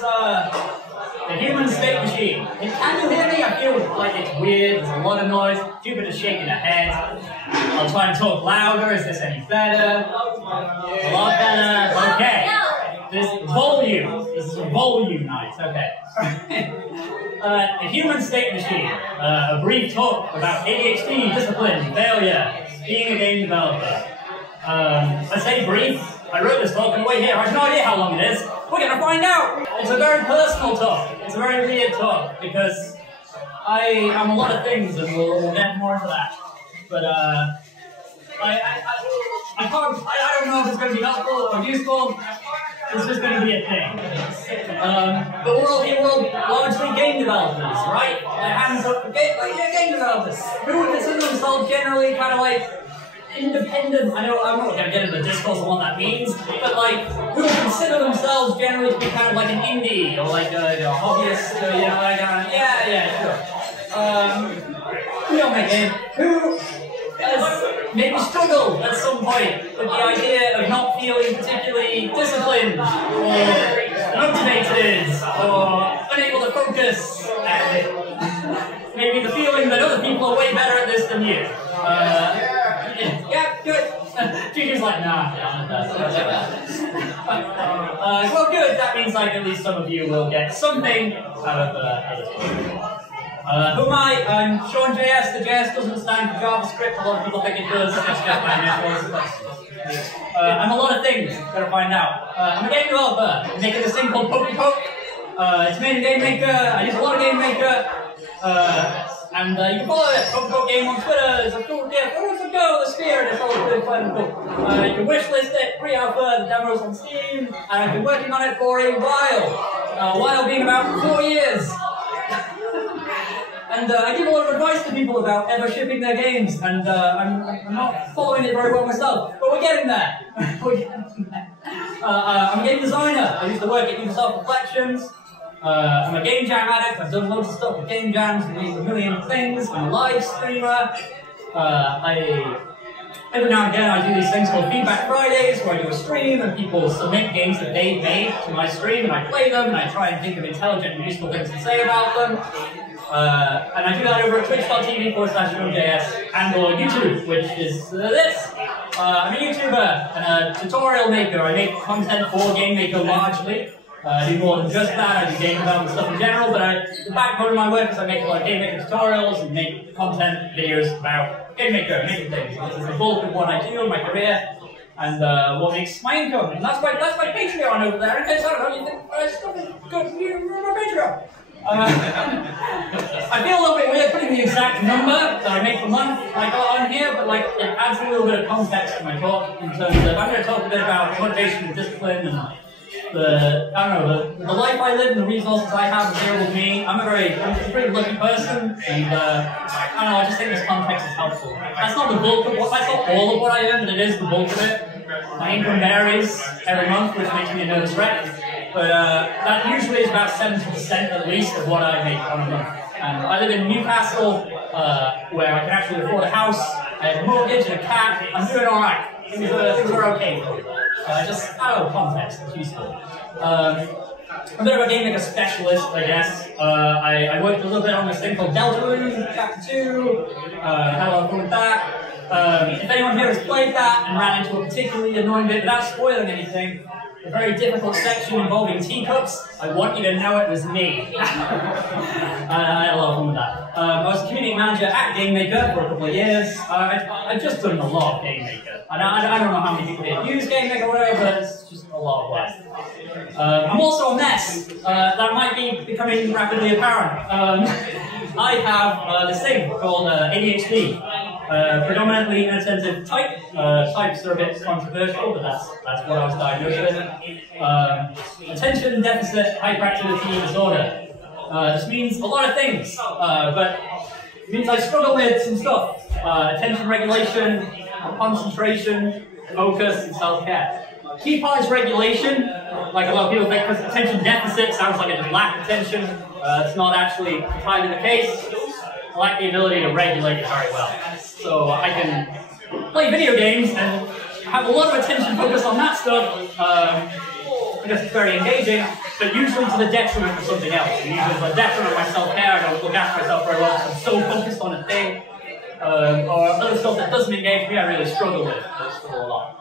the human state machine. Can you hear me? I feel like it's weird, there's a lot of noise, Jupiter's shaking her head. I'll try and talk louder, is this any better? A lot better, okay. This is a volume night, okay. The human state machine, a brief talk about ADHD, discipline, failure, being a game developer. I say brief, I wrote this talk on the way here, I have no idea how long it is. We're going to find out! It's a very personal talk, it's a very weird talk, because I am a lot of things, and we'll get more into that. But I don't know if it's going to be helpful or useful. It's just going to be a thing. But we're all largely game developers, right? Hands up, game developers. Who would consider themselves generally kind of like independent? I know I'm not going to get into the discourse on what that means, but like, who would consider themselves generally to be kind of like an indie or like a hobbyist, sure. We all make it. Who has maybe struggled at some point with the idea of not feeling particularly disciplined or motivated or unable to focus, and maybe the feeling that other people are way better at this than you. Yeah, good. Juju's like, nah. Well, good. That means like at least some of you will get something out of this. Who am I? I'm Shaun JS. The JS doesn't stand for JavaScript. A lot of people think it does. Just get my initials. I'm a lot of things. Gotta find out. I'm a game developer. I'm making this thing called Poke. It's made in GameMaker. I use a lot of GameMaker. And you can follow it. Poke Game on Twitter. It's a cool game. Photos of Go, the sphere, and it's all really fun and cool. You can wishlist it, pre-alpha, the demo's on Steam, and I've been working on it for a while being about 4 years. And I give a lot of advice to people about ever shipping their games, and I'm not following it very well myself, but we're getting there. I'm a game designer. I used to work at Ubisoft Reflections. I'm a game jam addict. I've done loads of stuff with game jams, made a million things. I'm a live streamer. Every now and again I do these things called Feedback Fridays, where I do a stream and people submit games that they've made to my stream, and I play them, and I try and think of intelligent and useful things to say about them. And I do that over at twitch.tv/ShaunJS and or YouTube, which is this. I'm a YouTuber and a tutorial maker. I make content for GameMaker largely. I do more than just that. I do game development stuff in general, but the backbone of my work is I make a lot of GameMaker tutorials and make content videos about GameMaker, making things. This is the bulk of what I do in my career, and what makes my income. And that's my Patreon over there. In case I don't know, you think stuff is good. You're my Patreon. I feel a little bit weird putting the exact number that I make per month on here, but like it adds a little bit of context to my talk in terms of I'm going to talk a bit about motivation and discipline and the life I live and the resources I have available to me. I'm a pretty lucky person, and I just think this context is helpful. That's not the bulk of that's not all of what I earn, but it is the bulk of it. My income varies every month, which makes me a nervous wreck. But that usually is about 70% at least of what I make on a month. And I live in Newcastle, where I can actually afford a house, I have a mortgage and a cat. I'm doing alright. Things are okay. Just context, it's useful. I'm a bit of a GameMaker specialist, I guess. I worked a little bit on this thing called Deltarune, Chapter 2, had a lot of fun with that. If anyone here has played that and ran into a particularly annoying bit without spoiling anything, a very difficult section involving teacups, I want you to know it was me. I had a lot of fun with that. I was a community manager at GameMaker for a couple of years. I've just done a lot of GameMaker. I don't know how many people here use GameMaker or whatever, but it's just a lot of work. I'm also a mess. That might be becoming rapidly apparent. I have this thing called ADHD. Predominantly inattentive type. Types are a bit controversial, but that's what I was diagnosed with. Attention deficit hyperactivity disorder. This means a lot of things, but it means I struggle with some stuff. Attention regulation, concentration, focus, and self-care. Key part is regulation. Like a lot of people think, because attention deficit sounds like I just lack attention. It's not actually entirely the case. I lack the ability to regulate it very well. So I can play video games and have a lot of attention focused on that stuff, because it's very engaging, but usually to the detriment of something else. And usually to the detriment of my self-care. I don't look after myself very well because I'm so focused on a thing. Or other stuff that doesn't engage me, I really struggle with a lot.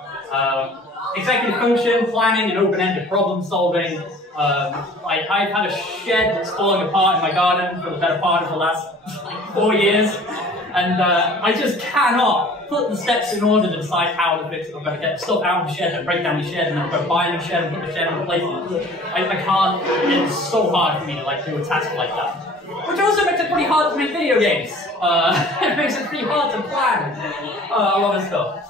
Executive function, planning, and open-ended problem solving. I've had a shed that's falling apart in my garden for the better part of the last 4 years, and I just cannot put the steps in order to decide how to fix it. I'm going to get stuff out of the shed and break down the shed, and then I'm going to buy a new shed and put the shed in place. I can't. It's so hard for me to do a task like that. Which also makes it pretty hard to make video games. It makes it pretty hard to plan a lot of stuff.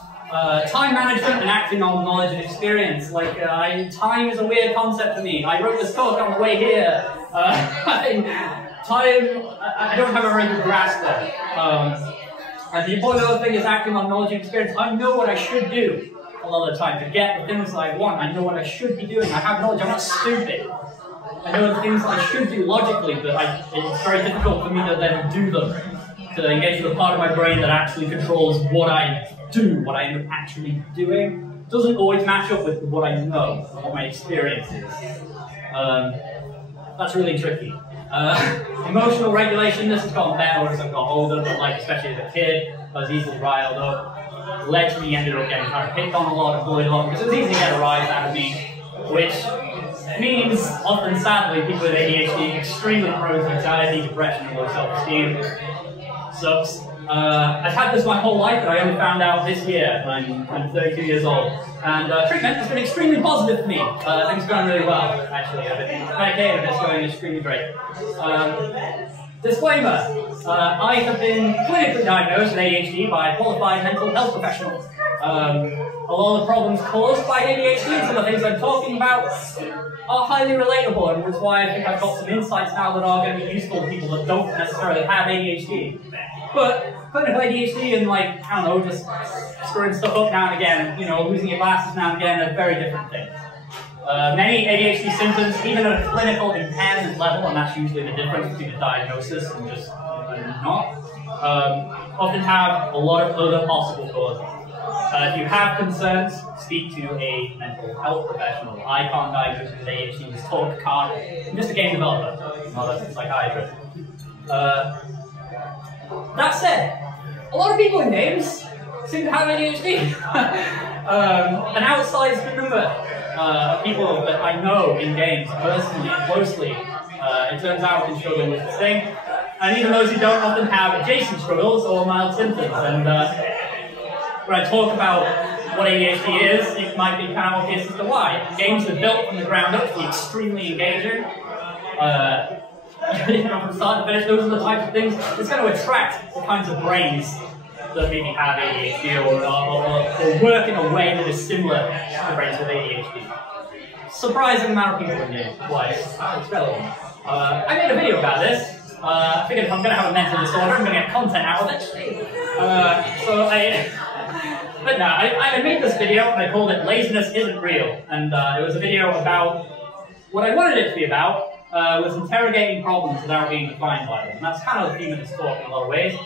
Time management and acting on knowledge and experience. Time is a weird concept for me. I wrote this talk on the way here. I don't have a very good grasp there. And the important other thing is acting on knowledge and experience. I know what I should do a lot of the time to get the things that I want. I know what I should be doing. I have knowledge. I'm not stupid. I know the things I should do logically, but it's very difficult for me to then do them, to engage with the part of my brain that actually controls what I do, what I end up actually doing. It doesn't always match up with what I know, what my experience is. That's really tricky. Emotional regulation, this has gotten better as I've got older, but especially as a kid, I was easily riled up. Led to me ended up getting kind of picked on a lot and bullied a lot, because it was easy to get a rise out of me, which means, often sadly, people with ADHD are extremely prone to anxiety, depression, and low self-esteem. Sucks. I've had this my whole life, but I only found out this year. I'm 32 years old. And treatment has been extremely positive for me. Things are going really well, actually. I've been medicated and it's going extremely great. Disclaimer. I have been clinically diagnosed with ADHD by a qualified mental health professional. A lot of the problems caused by ADHD and some of the things I'm talking about are highly relatable, and that's why I think I've got some insights now that are going to be useful to people that don't necessarily have ADHD. But clinical ADHD and just screwing stuff up now and again, losing your glasses now and again are very different things. Many ADHD symptoms, even at a clinical impairment level, and that's usually the difference between a diagnosis and just not, often have a lot of other possible causes. If you have concerns, speak to a mental health professional. I can't diagnose you with ADHD, just talk to Carl. I'm just a game developer, not a psychiatrist. That said, a lot of people in games seem to have ADHD. An outsized number of people that I know in games, personally, closely, it turns out can struggle with this thing. And even those who don't often have adjacent struggles or mild symptoms. And when I talk about what ADHD is, it might be kind of obvious as to why. Games are built from the ground up to be extremely engaging. From start to finish, those are the types of things that's going to attract the kinds of brains that maybe have ADHD or work in a way that is similar to brains with ADHD. Surprising amount of people in games, why it's relevant. I made a video about this. I figured if I'm going to have a mental disorder, I'm going to get content out of it. But no, I made this video and I called it Laziness Isn't Real. And it was a video about what I wanted it to be about, was interrogating problems without being defined by them. And that's kind of the theme of this talk in a lot of ways.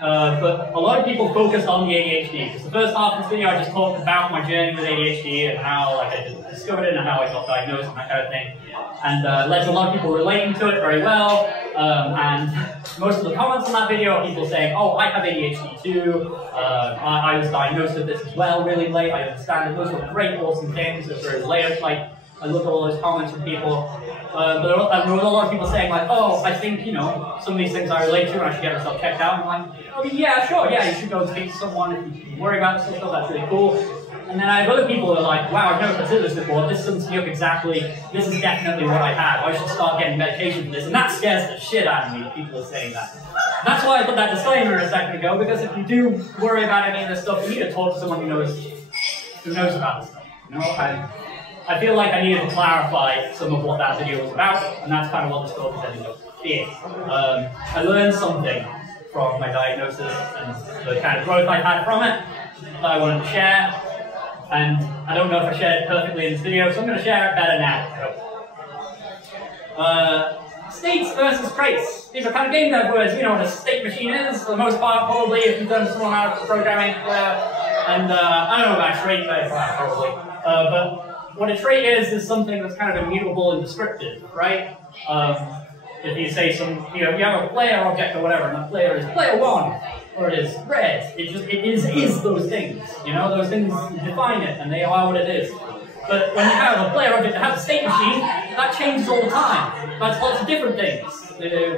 But a lot of people focus on the ADHD. Because the first half of this video I just talked about my journey with ADHD and how I discovered it and how I got diagnosed and that kind of thing. And led to a lot of people relating to it very well. And most of the comments on that video are people saying, oh, I have ADHD too. I was diagnosed with this as well really late. I understand it. Those were great, awesome things. They're very layered. I look at all those comments from people. But there were a lot of people saying oh, I think, some of these things I relate to and I should get myself checked out. And I'm like, oh yeah, sure, yeah, you should go and speak to someone if you worry about this stuff, that's really cool. And then I have other people who are like, wow, I've never considered this before, this sums me up exactly, this is definitely what I have, I should start getting medication for this. And that scares the shit out of me, that people are saying that. And that's why I put that disclaimer a second ago, because if you do worry about any of this stuff, you need to talk to someone who knows about this stuff, I feel like I needed to clarify some of what that video was about, and that's kind of what this talk is ending up being. I learned something from my diagnosis and the kind of growth I've had from it that I wanted to share, and I don't know if I shared it perfectly in this video, so I'm going to share it better now, I hope. States versus traits. These are kind of game dev words. You know what a state machine is, for the most part, probably, if you've done some amount of programming. And I don't know about trait, probably. But what a trait is something that's kind of immutable and descriptive, right? If you say you have a player object or whatever, and the player is player 1, or it is red, it is those things. You know, those things define it, and they are what it is. But when you have a player object that has a state machine, that changes all the time. That's lots of different things.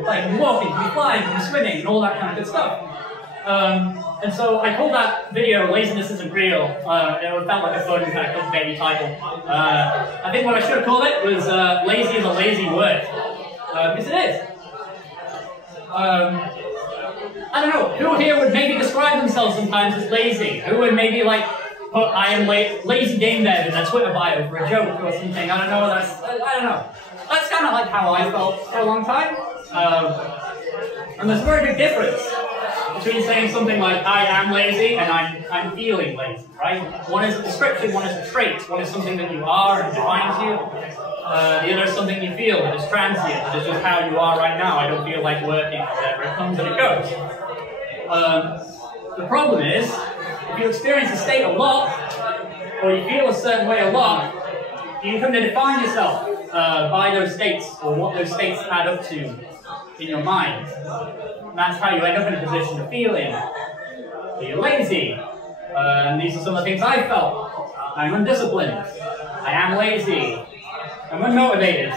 Like walking, can be flying, can be swimming, and all that kind of good stuff. And so I called that video "Laziness Isn't Real." It felt like a fun kind of clickbaity title. I think what I should have called it was "Lazy is a Lazy Word," because it is. I don't know, who here would maybe describe themselves sometimes as lazy? Who would maybe like put "I am lazy game dev" in their Twitter bio for a joke or something? I don't know. I don't know. That's kind of like how I felt for a long time. And there's a very big difference between saying something like "I am lazy" and I'm feeling lazy, right? One is a description, one is a trait, one is something that you are and defines you. The other is something you feel that is transient, that is just how you are right now. I don't feel like working, or whatever. It comes and it goes. The problem is, if you experience a state a lot, or you feel a certain way a lot, you come to define yourself by those states, or what those states add up to in your mind. And that's how you end up in a position of feeling that you're lazy. And these are some of the things I felt. I'm undisciplined. I am lazy. I'm unmotivated.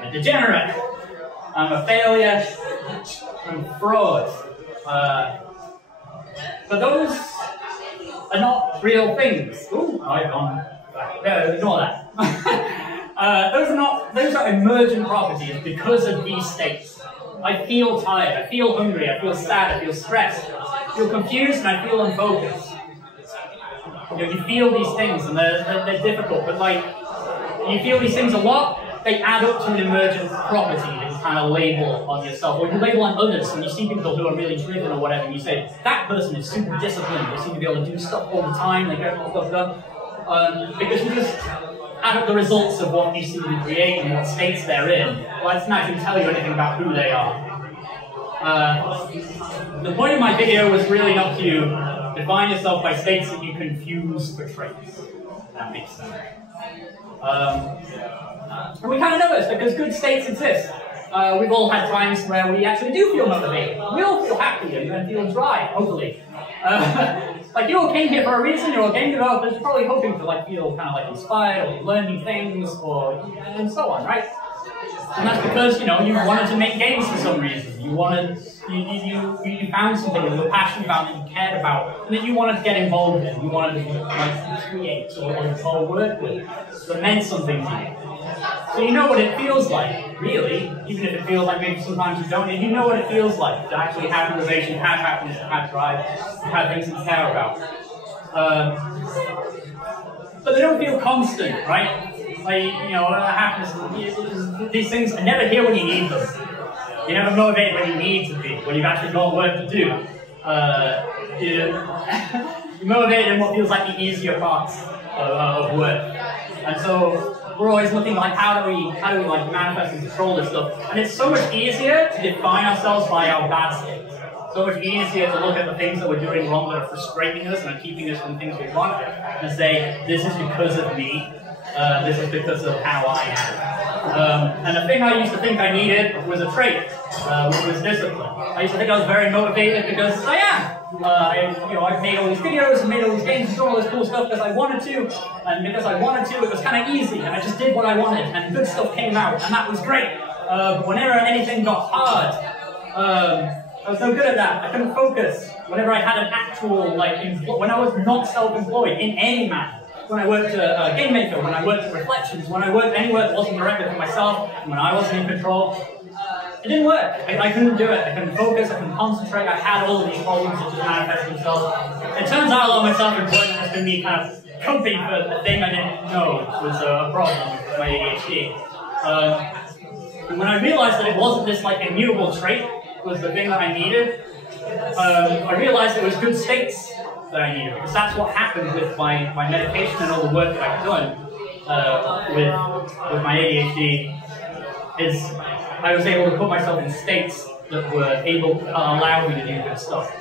I'm a degenerate. I'm a failure. I'm a fraud. But those are not real things. Ooh, I've gone back. No, ignore that. Those are emergent properties because of these states. I feel tired, I feel hungry, I feel sad, I feel stressed, I feel confused, and I feel unfocused. You feel these things, and they're difficult, but like, you feel these things a lot, they add up to an emergent property that you kind of label on yourself, or you label on others. When you see people who are really driven or whatever, and you say, that person is super disciplined, they seem to be able to do stuff all the time, they get stuff done, because you just add up the results of what you see them create and what states they're in. Well, that's not actually tell you anything about who they are. The point of my video was really not to define yourself by states that you confuse for traits. If that makes sense. And we kind of know this because good states exist. We've all had times where we actually do feel motivated. We all feel happy and feel dry, hopefully. Like you all came here for a reason, you're all game developers, probably hoping to like feel kind of like inspired or learn new things and so on, right? And that's because, you know, you wanted to make games for some reason. You found something that you were passionate about, that you cared about, and that you wanted to get involved in. You wanted to like create or work with that meant something to you. So you know what it feels like, really, even if it feels like maybe sometimes you don't, you know what it feels like to actually have motivation, have happiness, have drive, have things to care about. But they don't feel constant, right? Like, you know, happiness, these things are never here when you need them. You're never motivated when you need to be, when you've actually got work to do. You're motivated in what feels like the easier parts of work. And so we're always looking like how do we like manifest and control this stuff. And it's so much easier to define ourselves by our bad states. So much easier to look at the things that we're doing wrong that are frustrating us and are keeping us from things we want and say, this is because of me. This is because of how I am. And the thing I used to think I needed was a trait, which was discipline. I used to think I was very motivated because I am. I've made all these videos and made all these games and done all this cool stuff because I wanted to, and because I wanted to, it was kind of easy, and I just did what I wanted, and good stuff came out, and that was great. But whenever anything got hard, I was no good at that. I couldn't focus. Whenever I had an actual, when I was not self-employed in any manner, when I worked at Game Maker, when I worked at Reflections, when I worked anywhere that wasn't directed for myself, when I wasn't in control, it didn't work. I couldn't do it. I couldn't focus. I couldn't concentrate. I had all of these problems that just manifested themselves. It turns out a lot of my self-employment has been me kind of coping for the thing I didn't know was a problem with my ADHD. And when I realized that it wasn't this like immutable trait was the thing that I needed, I realized it was good states that I needed, because that's what happened with my medication and all the work that I've done with my ADHD, is I was able to put myself in states that were able to allow me to do good stuff.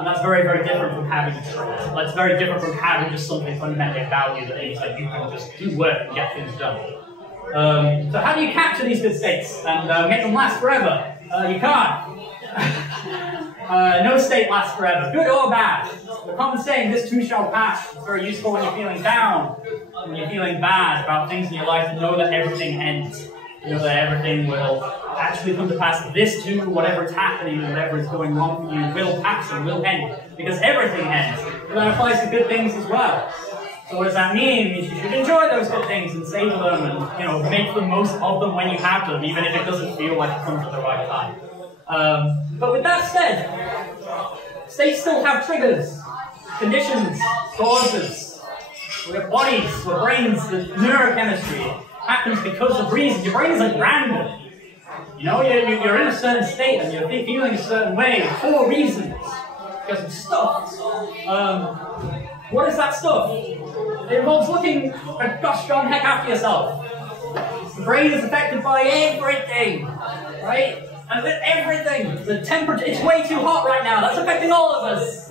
And that's very, very different from having a trait. That's very different from having just something fundamentally of value that means like you can just do work and get things done. So how do you capture these good states and make them last forever? You can't. No state lasts forever, good or bad. The common saying, this too shall pass, is very useful when you're feeling down, when you're feeling bad about things in your life, to know that everything ends. You know that everything will actually come to pass. This too, whatever is happening, whatever is going wrong for you, will pass and will end. Because everything ends. And that applies to good things as well. So what does that mean? It means you should enjoy those good things and savor them and make the most of them when you have them, even if it doesn't feel like it comes at the right time. But with that said, states still have triggers, conditions, causes. We have bodies, we have brains, the neurochemistry happens because of reason. Your brain isn't random. You're in a certain state and you're feeling a certain way for reasons, because of stuff. What is that stuff? It involves looking a gosh darn heck after yourself. The brain is affected by everything, right? And with everything, the temperature, it's way too hot right now, that's affecting all of us.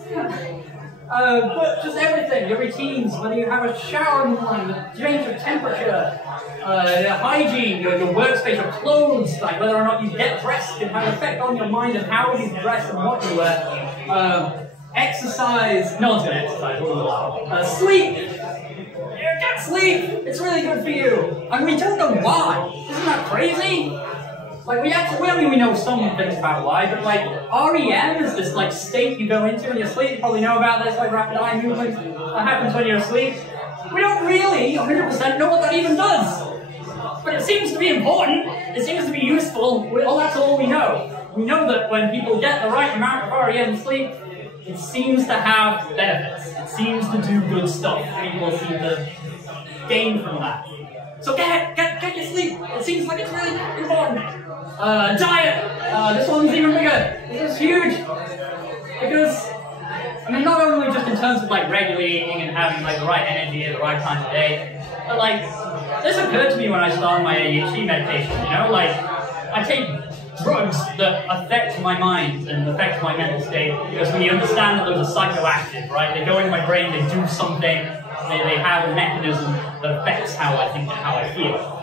But just everything, your routines, whether you have a shower in the morning, the change of temperature, your hygiene, your workspace, your clothes, like whether or not you get dressed can have an effect on your mind and how you dress and what you wear. Exercise, no one's going to exercise, sleep. You get sleep, it's really good for you. And we don't know why, isn't that crazy? Like we know some things about why, but like REM is this like state you go into when you're asleep. You probably know about this, like rapid eye movement that happens when you're asleep. We don't really 100% know what that even does. But it seems to be important, it seems to be useful, well that's all we know. We know that when people get the right amount of REM sleep, it seems to have benefits. It seems to do good stuff. People seem to gain from that. So get your sleep. It seems like it's really important. Diet. This one's even bigger. This is huge. Because, not only just in terms of like regular eating and having like the right energy at the right time of day, but like, this occurred to me when I started my ADHD medication, like, I take drugs that affect my mind and affect my mental state because we understand that those are psychoactive, right? They go into my brain, they do something, they have a mechanism that affects how I think and how I feel.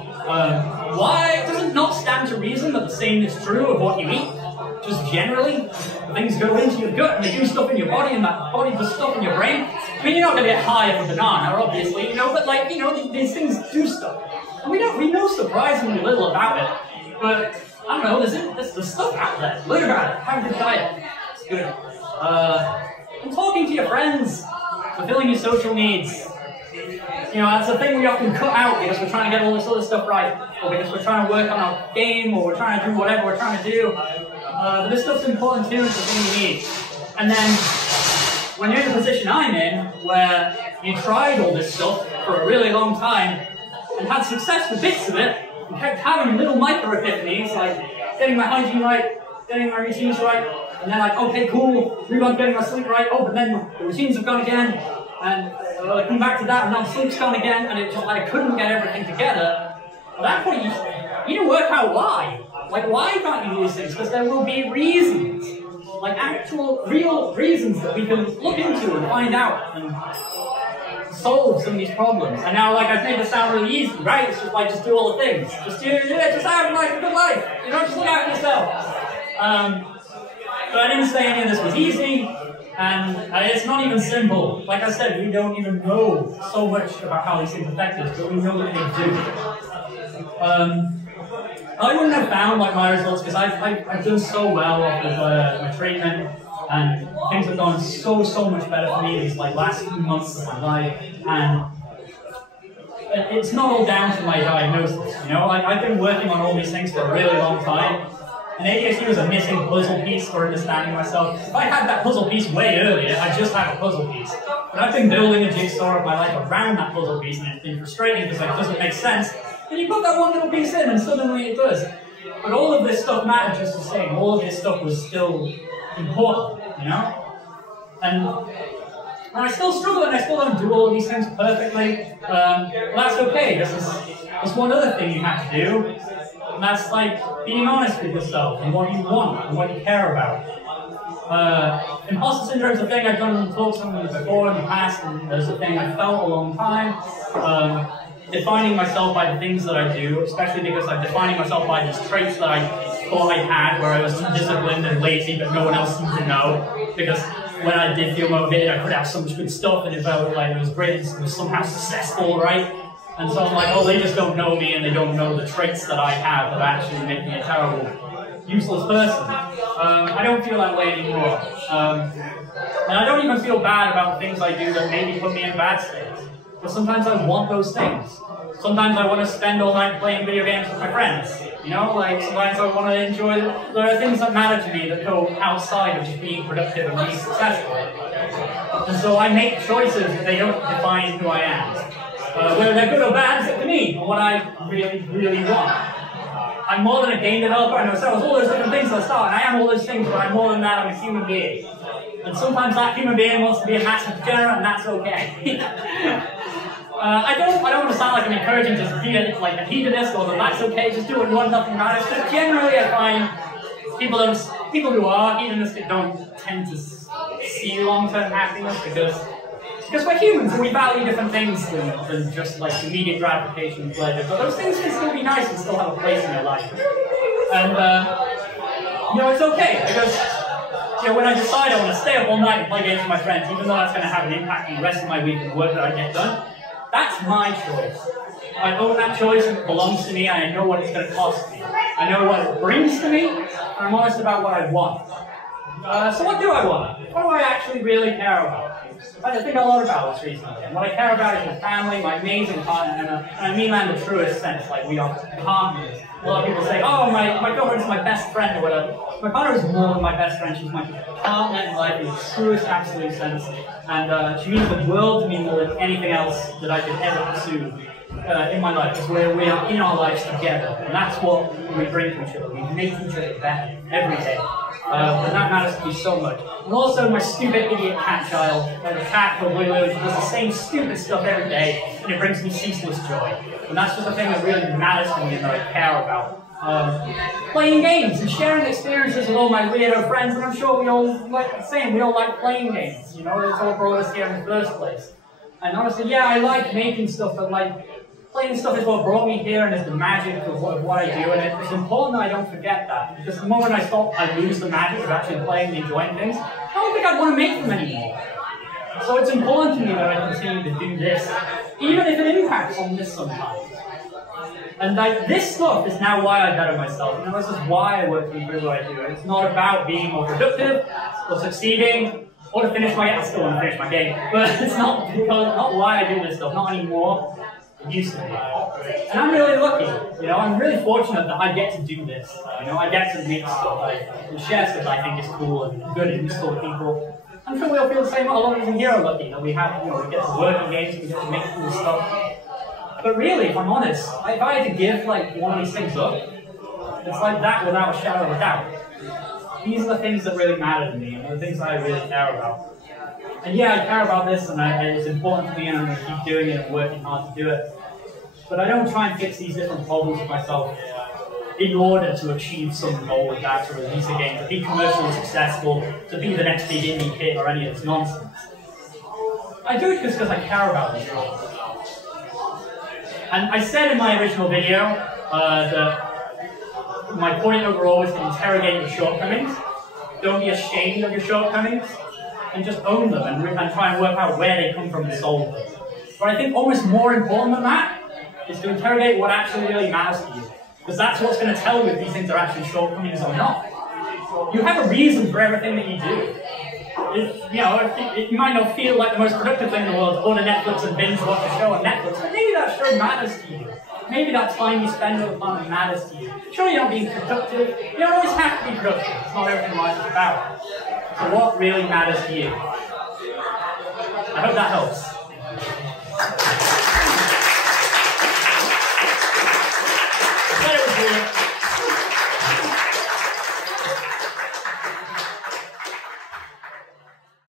Why does it not stand to reason that the same is true of what you eat? Just generally, things go into your gut and they do stuff in your body and that body does stuff in your brain. I mean, you're not going to get high of a banana, obviously, but like, these things do stuff. And we know surprisingly little about it, but I don't know, there's stuff out there. Learn about it, have a good diet. It's good. And talking to your friends, fulfilling your social needs. That's the thing we often cut out because we're trying to get all this other stuff right, or because we're trying to work on our game, or we're trying to do whatever we're trying to do. But this stuff's important too, it's the thing you need. And then, when you're in the position I'm in, where you tried all this stuff for a really long time, and had success with bits of it, and kept having little micro-epiphanies, like getting my hygiene right, getting my routines right, and then like, okay, cool, move on getting my sleep right, but then the routines have gone again, and I come back to that, and now sleep's gone again, and I couldn't get everything together. At that point, you need to work out why. Like, why can't you do these things? Because there will be reasons, like actual, real reasons that we can look into and find out and solve some of these problems. And now, like, I've made this sound really easy, right? It's just like, just do all the things. Just do it, just have a good life. Just look out for yourself. But I didn't say any of this was easy. And it's not even simple. Like I said, we don't even know so much about how these things affect us, but we know that they do. I wouldn't have found like my results because I've done so well off of my treatment, and things have gone so much better for me these like last few months of my life. And it's not all down to my diagnosis. I've been working on all these things for a really long time. And ADHD was a missing puzzle piece for understanding myself. If I had that puzzle piece way earlier, I'd just have a puzzle piece. But I've been building a jigsaw of my life around that puzzle piece, and it's been frustrating because it doesn't make sense. And you put that one little piece in, and suddenly it does. But all of this stuff mattered just the same. All of this stuff was still important, And I still struggle, and I still don't do all of these things perfectly. But that's okay. There's one other thing you have to do. And that's like being honest with yourself and what you want and what you care about. Imposter syndrome is a thing I've done talks on before in the past, and there's a thing I felt a long time. Defining myself by the things that I do, especially because I'm defining myself by these traits that I thought I had, where I was disciplined and lazy, but no one else seemed to know. Because when I did feel motivated, I could have so much good stuff, and it felt like it was great, it was somehow successful, right? And so I'm like, oh, they just don't know me, and they don't know the traits that I have that actually make me a terrible, useless person. I don't feel that way anymore. And I don't even feel bad about things I do that maybe put me in bad states. But sometimes I want those things. Sometimes I want to spend all night playing video games with my friends. You know, like sometimes I want to enjoy, there are things that matter to me that go outside of just being productive and being successful. And so I make choices that they don't define who I am. Whether they're good or bad, it's up to me, and what I really, really want. I'm more than a game developer, I know so I was all those different things at the start, and I am all those things, but I'm more than that, I'm a human being. And sometimes that human being wants to be a massive degenerate, and that's okay. I don't want to sound like I'm encouraging to be like a hedonist or that that's okay, just do what you want, nothing matters. But generally I find people who are hedonistic don't tend to see long-term happiness because we're humans and we value different things than just like immediate gratification and pleasure. But those things can still be nice and still have a place in your life. And you know, it's okay because you know, when I decide I want to stay up all night and play games with my friends, even though that's going to have an impact on the rest of my week and the work that I get done, that's my choice. I own that choice, it belongs to me, and I know what it's going to cost me. I know what it brings to me, and I'm honest about what I want. So what do I want? What do I actually really care about? I think a lot about this recently. And what I care about is my family, my amazing partner, and I mean that in the truest sense, like we are partners. A lot of people say, oh, my girlfriend's my best friend or whatever. My partner is more than my best friend. She's my partner in life in the truest, absolute sense. And she means the world to me more than anything else that I could ever pursue in my life. It's where we are in our lives together. And that's what we bring to each other. We make each other better every day. And that matters to me so much. And also my stupid idiot cat child, like a cat who does the same stupid stuff every day, and it brings me ceaseless joy. And that's just the thing that really matters to me and that I care about. Playing games and sharing experiences with all my weirdo friends, and I'm sure we all like the same. We all like playing games, you know, it's all brought us here in the first place. And honestly, yeah, I like making stuff, but like, playing stuff is what brought me here and is the magic of what I do, and it's important that I don't forget that, because the moment I stop, I lose the magic of actually playing and enjoying things. I don't think I'd want to make them anymore. So it's important to me that I continue to do this, even if it impacts on this sometimes. And like, this stuff is now why I better myself. You know, this is why I work through what I do. And it's not about being more productive or succeeding or to finish my game. I still want to finish my game, but it's not why I do this stuff. Not anymore. It used to be. And I'm really lucky. You know, I'm really fortunate that I get to do this. You know, I get to make stuff and share stuff I think is cool and good and useful to people. I'm sure we all feel the same. A lot of us in here are lucky that we have, you know, we get to work in games, we get to make cool stuff. But really, if I'm honest, if I had to give like one of these things up, it's like that without a shadow of a doubt. These are the things that really matter to me, and the things that I really care about. And yeah, I care about this, and it's important to me, and I'm going to keep doing it and working hard to do it. But I don't try and fix these different problems with myself in order to achieve some goal with that, to release a game, to be commercially successful, to be the next big indie hit, or any of this nonsense. I do it just because I care about these problems. And I said in my original video that my point overall is to interrogate your shortcomings. Don't be ashamed of your shortcomings, and just own them and try and work out where they come from and solve them. But I think almost more important than that is to interrogate what actually really matters to you. Because that's what's going to tell you if these things are actually shortcomings or not. You have a reason for everything that you do. You might not feel like the most productive thing in the world to order Netflix and binge watch a show on Netflix, but maybe that show matters to you. Maybe that time you spend with a partner matters to you. Sure, you're not being productive. You don't always have to be productive. It's not everything life is about. So what really matters to you? I hope that helps.